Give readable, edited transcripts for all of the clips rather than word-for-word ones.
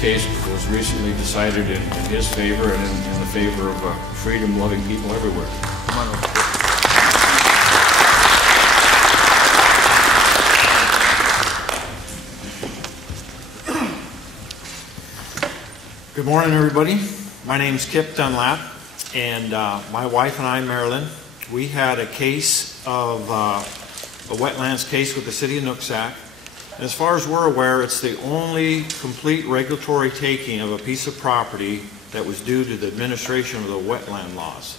case was recently decided in his favor and in the favor of freedom-loving people everywhere. Come on over. Good morning, everybody. My name's Kip Dunlap, and my wife and I, Marilyn, we had a case of a wetlands case with the city of Nooksack. And as far as we're aware, it's the only complete regulatory taking of a piece of property that was due to the administration of the wetland laws.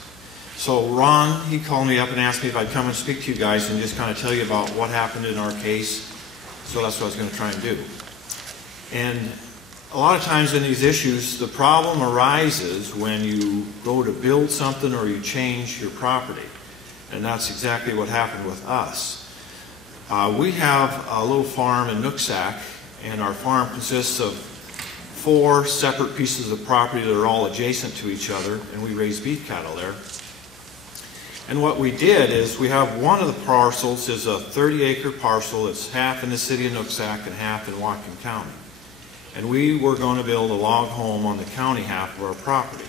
So Ron, he called me up and asked me if I'd come and speak to you guys and just kind of tell you about what happened in our case. So that's what I was going to try and do. And a lot of times in these issues, the problem arises when you go to build something or you change your property. And that's exactly what happened with us. We have a little farm in Nooksack, and our farm consists of 4 separate pieces of property that are all adjacent to each other, and we raise beef cattle there. And what we did is we have one of the parcels is a 30-acre parcel that's half in the city of Nooksack and half in Whatcom County. And we were going to build a log home on the county half of our property.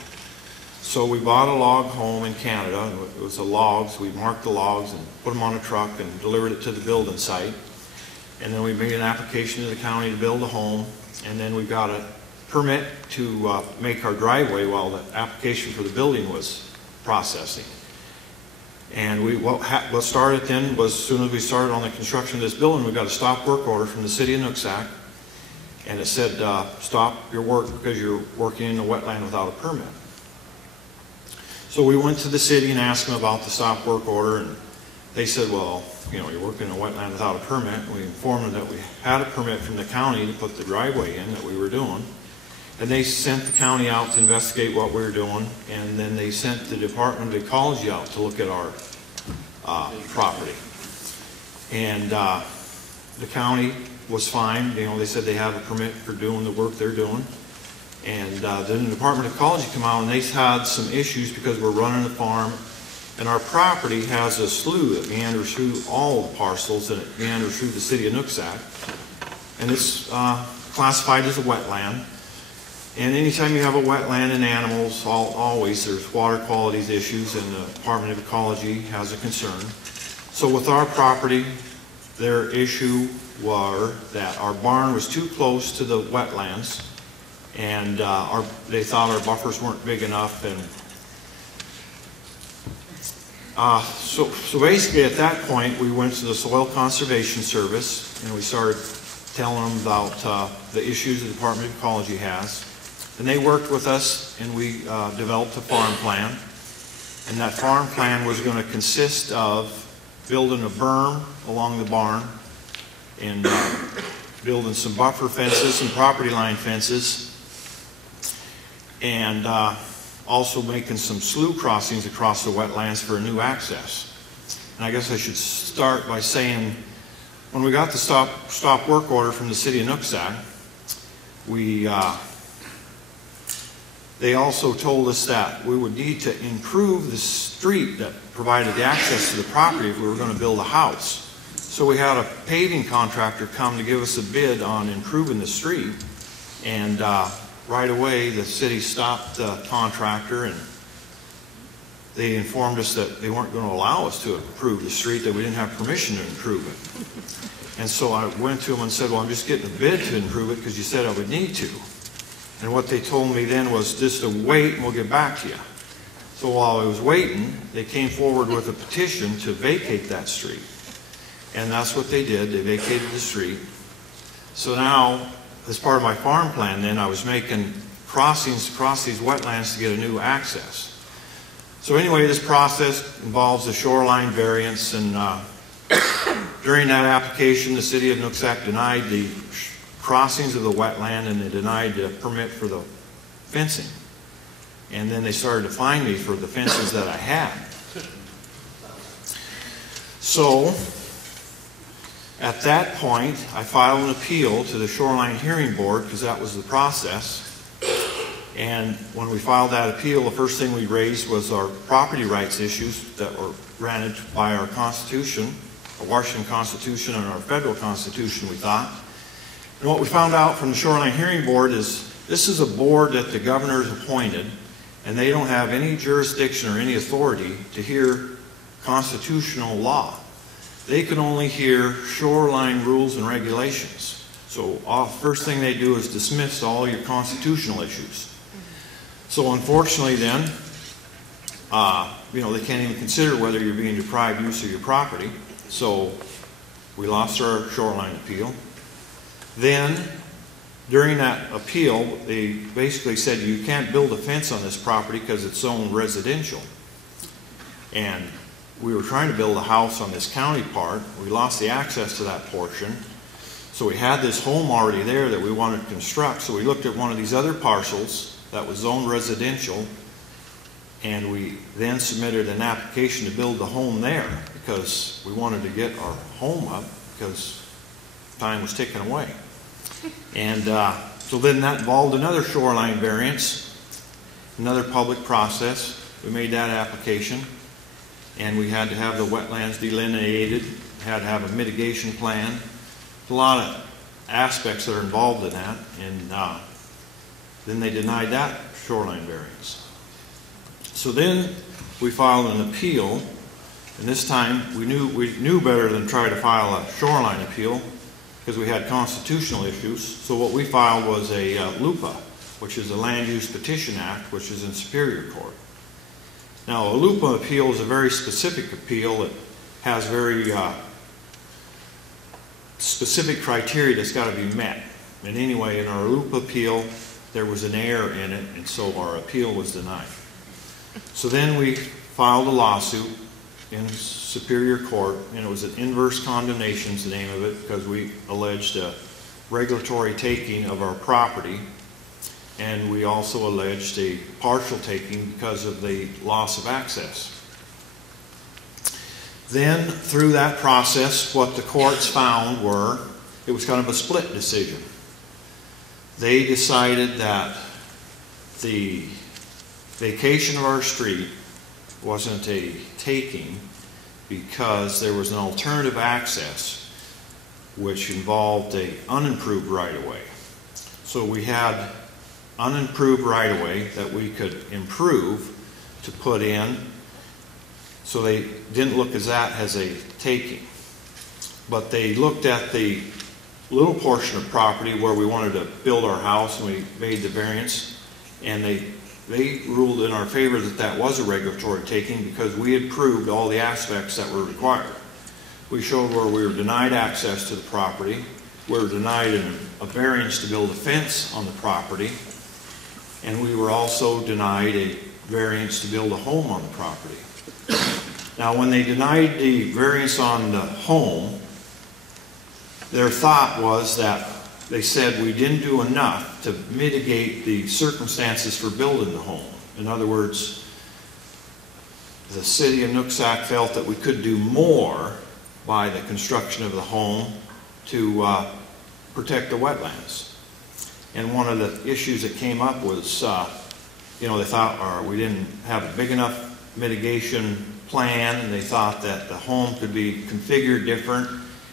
So we bought a log home in Canada. It was a log, so we marked the logs and put them on a truck and delivered it to the building site. And then we made an application to the county to build a home. And then we got a permit to make our driveway while the application for the building was processing. And what started then was, as soon as we started on the construction of this building, we got a stop work order from the city of Nooksack. And it said, stop your work because you're working in the wetland without a permit. So we went to the city and asked them about the stop work order, and they said, well, you know, you're working in a wetland without a permit. And we informed them that we had a permit from the county to put the driveway in that we were doing. And they sent the county out to investigate what we were doing, and then they sent the Department of Ecology out to look at our property. And the county was fine. You know, they said they have a permit for doing the work they're doing. And then the Department of Ecology come out, and they had some issues because we're running the farm, and our property has a slough that meanders through all the parcels, and it meanders through the city of Nooksack. And it's classified as a wetland. And anytime you have a wetland and animals, always there's water quality issues, and the Department of Ecology has a concern. So with our property, their issue were that our barn was too close to the wetlands, and they thought our buffers weren't big enough. And so basically at that point we went to the Soil Conservation Service, and we started telling them about the issues the Department of Ecology has. And they worked with us, and we developed a farm plan. And that farm plan was going to consist of building a berm along the barn, and building some buffer fences and property line fences, and also making some slough crossings across the wetlands for a new access. And I guess I should start by saying, when we got the stop work order from the city of Nooksack, they also told us that we would need to improve the street that provided the access to the property if we were going to build a house. So we had a paving contractor come to give us a bid on improving the street, and right away the city stopped the contractor, and they informed us that they weren't going to allow us to improve the street, that we didn't have permission to improve it. And so I went to them and said, well, I'm just getting a bid to improve it because you said I would need to. And what they told me then was just to wait and we'll get back to you. So while I was waiting, they came forward with a petition to vacate that street. And that's what they did. They vacated the street. So now, as part of my farm plan then, I was making crossings across these wetlands to get a new access. So anyway, this process involves a shoreline variance, and during that application, the city of Nooksack denied the crossings of the wetland, and they denied the permit for the fencing. And then they started to fine me for the fences that I had. So at that point, I filed an appeal to the Shoreline Hearing Board, because that was the process. And when we filed that appeal, the first thing we raised was our property rights issues that were granted by our Constitution, our Washington Constitution and our federal Constitution, we thought. And what we found out from the Shoreline Hearing Board is This is a board that the governor's appointed, and they don't have any jurisdiction or any authority to hear constitutional law. They can only hear shoreline rules and regulations. So first thing they do is dismiss all your constitutional issues. So unfortunately then, they can't even consider whether you're being deprived use of your property. So we lost our shoreline appeal. Then, during that appeal, they basically said you can't build a fence on this property because it's zoned residential. And we were trying to build a house on this county part. We lost the access to that portion. So we had this home already there that we wanted to construct. So we looked at one of these other parcels that was zoned residential, and we then submitted an application to build the home there because we wanted to get our home up because time was ticking away. And so then that involved another shoreline variance, another public process. We made that application, and we had to have the wetlands delineated, had to have a mitigation plan. A lot of aspects that are involved in that, and then they denied that shoreline variance. So then we filed an appeal, and this time we knew better than try to file a shoreline appeal because we had constitutional issues. So what we filed was a LUPA, which is a Land Use Petition Act, which is in Superior Court. Now, a LUPA appeal is a very specific appeal that has very specific criteria that's got to be met. And anyway, in our LUPA appeal, there was an error in it, and so our appeal was denied. So then we filed a lawsuit in Superior Court, and it was an inverse condemnation is the name of it, because we alleged a regulatory taking of our property, and we also alleged a partial taking because of the loss of access. Then, through that process, what the courts found it was kind of a split decision. They decided that the vacation of our street wasn't a taking because there was an alternative access which involved an unimproved right-of-way. So we had unimproved right-of-way that we could improve to put in, so they didn't look at that as a taking. But they looked at the little portion of property where we wanted to build our house, and we made the variance, and they ruled in our favor that that was a regulatory taking because we had proved all the aspects that were required. We showed where we were denied access to the property, we were denied a variance to build a fence on the property, and we were also denied a variance to build a home on the property. Now, when they denied the variance on the home, their thought was that they said we didn't do enough to mitigate the circumstances for building the home. In other words, the city of Nooksack felt that we could do more by the construction of the home to protect the wetlands. And one of the issues that came up was, they thought we didn't have a big enough mitigation plan, and they thought that the home could be configured different.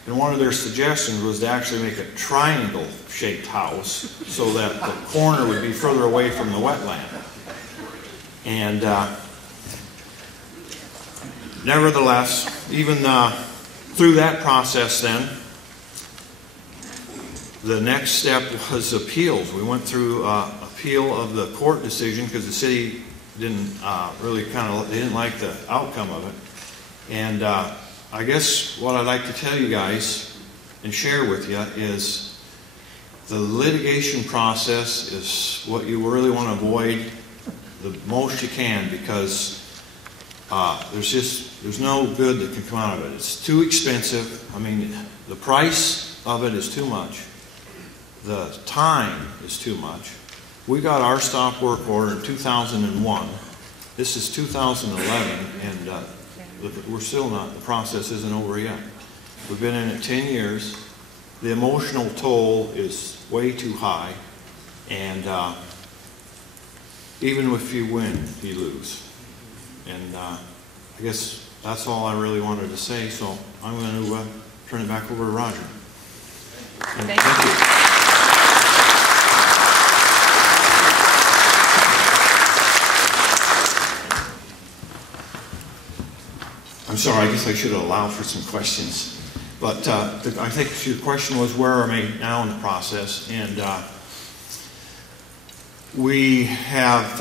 And one of their suggestions was to actually make a triangle-shaped house so that the corner would be further away from the wetland. And nevertheless, even through that process then, the next step was appeals. We went through appeal of the court decision because the city didn't they didn't like the outcome of it. And I guess what I'd like to tell you guys and share with you is the litigation process is what you really want to avoid the most you can, because there's no good that can come out of it. It's too expensive. I mean, the price of it is too much. The time is too much. We got our stop work order in 2001. This is 2011, and we're still not, the process isn't over yet. We've been in it 10 years. The emotional toll is way too high, and even if you win, you lose. And I guess that's all I really wanted to say, so I'm going to turn it back over to Roger. Thank you. sorry, I guess I should have allowed for some questions. But I think your question was, where am I now in the process? And we have,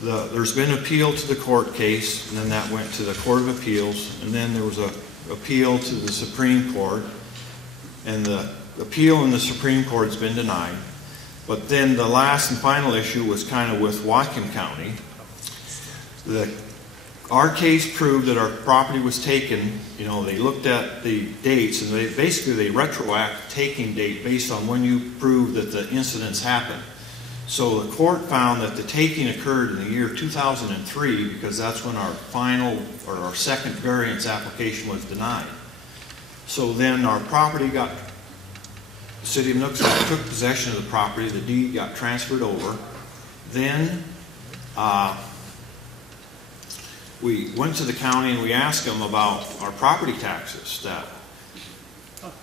there's been an appeal to the court case, and then that went to the Court of Appeals, and then there was an appeal to the Supreme Court, and the appeal in the Supreme Court has been denied. But then the last and final issue was kind of with Whatcom County. Our case proved that our property was taken. You know, they looked at the dates, and they retroact taking date based on when you prove that the incidents happened. So the court found that the taking occurred in the year 2003 because that's when our final or our second variance application was denied. So then our property got, the city of Nooksack took possession of the property, the deed got transferred over. Then we went to the county and we asked them about our property taxes. That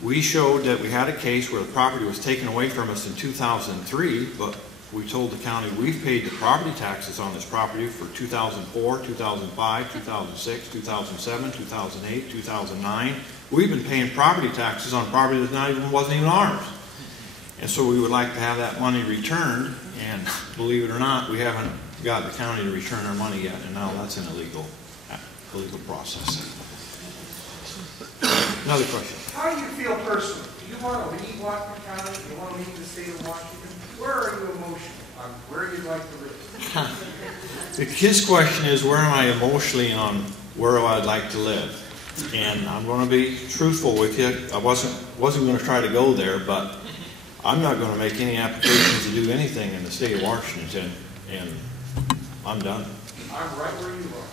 we showed that we had a case where the property was taken away from us in 2003, but we told the county we've paid the property taxes on this property for 2004, 2005, 2006, 2007, 2008, 2009. We've been paying property taxes on property that wasn't even ours. And so we would like to have that money returned, and believe it or not, we haven't got the county to return our money yet, and now that's an illegal process. Another question. How do you feel personally? Do you want to leave Whatcom County? Do you want to leave the state of Washington? Where are you emotionally on where you'd like to live? His question is, where am I emotionally on where I'd like to live? And I'm going to be truthful with you. I wasn't going to try to go there, but I'm not going to make any applications to do anything in the state of Washington, and I'm done. I'm right where you are.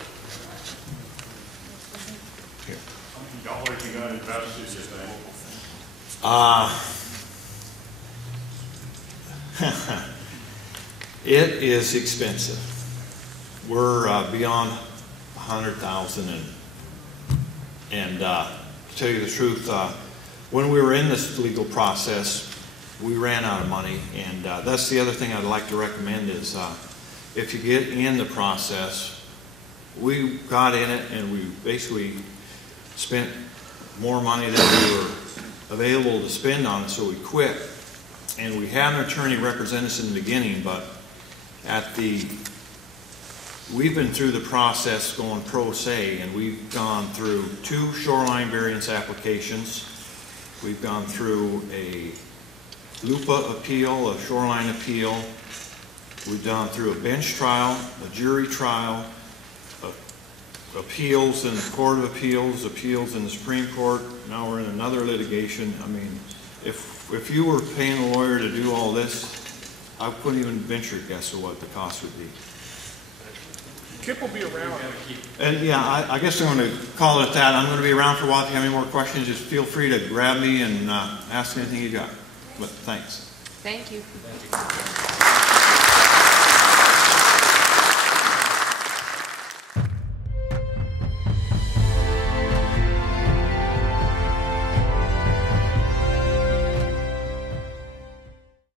Here. How many dollars you got invested, you think? It is expensive. We're beyond 100,000, and to tell you the truth, when we were in this legal process, we ran out of money, and that's the other thing I'd like to recommend is if you get in the process, we got in it and we basically spent more money than we were available to spend on it, so we quit. And we had an attorney represent us in the beginning, but we've been through the process going pro se, and we've gone through 2 shoreline variance applications. We've gone through a LUPA appeal, a shoreline appeal. We've gone through a bench trial, a jury trial, appeals in the Court of Appeals, appeals in the Supreme Court. Now we're in another litigation. I mean, if you were paying a lawyer to do all this, I couldn't even venture a guess of what the cost would be. Kip will be around. And yeah, I guess I'm going to call it that. I'm going to be around for a while. If you have any more questions, just feel free to grab me and ask anything you got. But thanks. Thank you. Thank you.